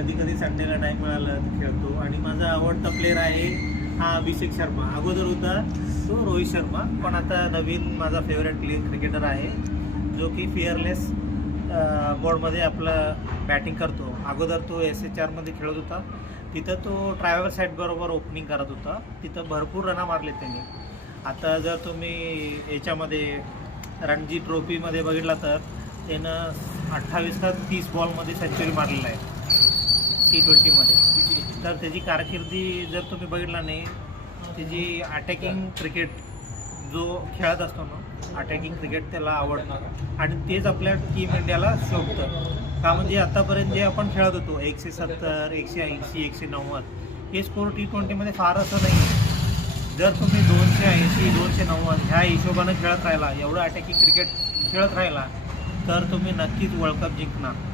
कधी कधी संडेला टाईम मिळाला तर खेळतो. आणि माझा आवडता प्लेअर आहे हा अभिषेक शर्मा. अगोदर होता तो रोहित शर्मा, पण आता नवीन माझा फेवरेट क्रिकेटर आहे जो की फिअरलेस मोडमध्ये आपलं बॅटिंग करतो. अगोदर तो SHRमध्ये खेळत होता, तिथं तो ट्रॅव्हल साईडबरोबर ओपनिंग करत होता, तिथं भरपूर रना मारले त्यांनी. आता जर तुम्ही याच्यामध्ये रणजी ट्रॉफीमध्ये बघितला तर त्यानं 28 का 30 बॉलमध्ये सेंचुरी मारलेला आहे T20मध्ये. तर त्याची कारकिर्दी जर तुम्ही बघितला नाही, त्याची अटॅकिंग क्रिकेट जो खेळत असतो ना, अटॅकिंग क्रिकेट त्याला आवडतं आणि तेच आपल्या टीम इंडियाला शोभतं. का म्हणजे आतापर्यंत जे आपण खेळत होतो 170, 180, 190 हे स्कोर T20मध्ये फार असं नाही. जर तुम्ही 280, 290 ह्या हिशोबानं खेळत राहिला, एवढं अटॅकिंग क्रिकेट खेळत राहिला तर तुम्ही नक्कीच वर्ल्ड कप जिंकणार.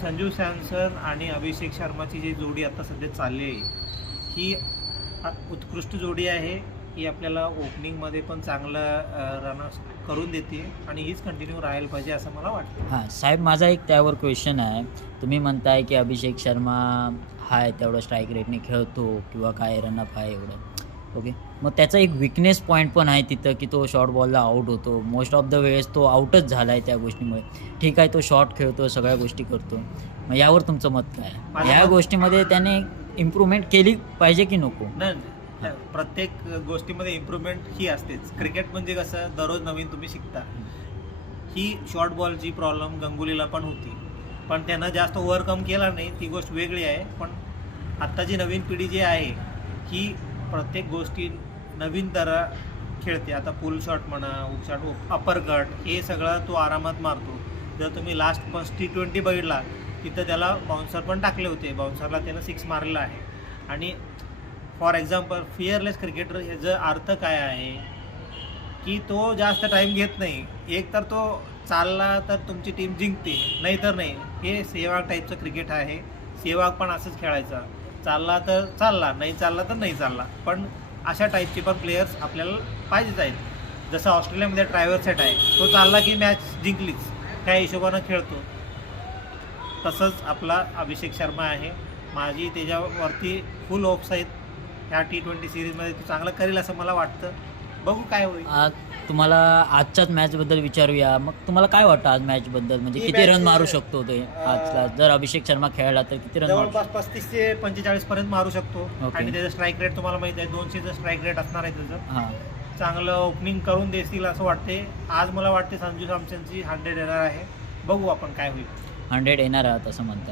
संजू सॅमसन आणि अभिषेक शर्माची जी जोडी आता सध्या चालली आहे ही उत्कृष्ट जोडी आहे. ही आपल्याला ओपनिंगमध्ये पण चांगलं रन करून देते आणि हीच कंटिन्यू राहायला पाहिजे असं मला वाटतं. हां साहेब, माझा एक त्यावर क्वेश्चन आहे. तुम्ही म्हणताय की अभिषेक शर्मा हाय तेवढं स्ट्राईक रेटने खेळतो किंवा काय रनअप आहे एवढं, ओके. मग त्याचा एक विकनेस पॉईंट पण आहे तिथं की तो शॉर्ट बॉलला आऊट होतो. मोस्ट ऑफ द वेळेस तो आऊटच झाला आहे त्या गोष्टीमुळे. ठीक आहे, तो शॉट खेळतो, सगळ्या गोष्टी करतो. मग यावर तुमचं मत काय आहे? या गोष्टीमध्ये त्याने इम्प्रूव्हमेंट केली पाहिजे की नको? नाही, प्रत्येक गोष्टीमध्ये इम्प्रूव्हमेंट ही असतेच. क्रिकेट म्हणजे कसं दररोज नवीन तुम्ही शिकता. ही शॉर्ट बॉलची प्रॉब्लेम गंगुलीला पण होती, पण त्यानं जास्त ओव्हरकम केला नाही, ती गोष्ट वेगळी आहे. पण आत्ताची नवीन पिढी जी आहे ही प्रत्येक गोष्टी नवीन तरा खेळते. आता पुल शॉट म्हणा, हुक शॉट, अपर कट, हे सगळं तो आरामात मारतो. जर तुम्ही लास्ट फर्स्ट T20 बघितला तिथं त्याला बाउन्सर पण टाकले होते, बाउन्सरला त्यानं 6 मारलेला आहे. आणि फॉर एक्झाम्पल फिअरलेस क्रिकेटर ह्याचा अर्थ काय आहे की तो जास्त टाईम घेत नाही. एक तर तो चालला तर तुमची टीम जिंकते, नाही तर नाही. हे सेहवाग टाईपचं क्रिकेट आहे. सेहवाग पण असंच खेळायचा, चालला तर चालला, नाही चालला तर नाही चालला. पण अशा टाईपचे पण प्लेयर्स आपल्याला पाहिजेच आहेत. जसं ऑस्ट्रेलियामध्ये ट्रॅव्हल सेट आहे, तो चालला की मॅच जिंकलीच, त्या हिशोबानं खेळतो. तसंच आपला अभिषेक शर्मा आहे. माझी त्याच्यावरती फुल होप्स आहेत. ह्या T20 सिरीजमध्ये तो चांगलं करेल असं मला वाटतं. बघू काय होईल. तुम्हाला आजच्याच मॅचबद्दल विचारूया. मग तुम्हाला काय वाटतं आज मॅचबद्दल? म्हणजे किती रन मारू शकतो ते आजला? जर अभिषेक शर्मा खेळला तर किती रन मारू? जवळपास 35 ते 45 पर्यंत मारू शकतो. ओके. आणि त्याचं स्ट्राईक रेट तुम्हाला माहिती आहे, 200चं स्ट्राईक रेट असणार आहे त्याचं. हां, चांगलं ओपनिंग करून देतील असं वाटते. आज मला वाटते संजू सॅमसनची 100 येणार आहे. बघू आपण काय होईल. 100 येणार आहात असं म्हणतात.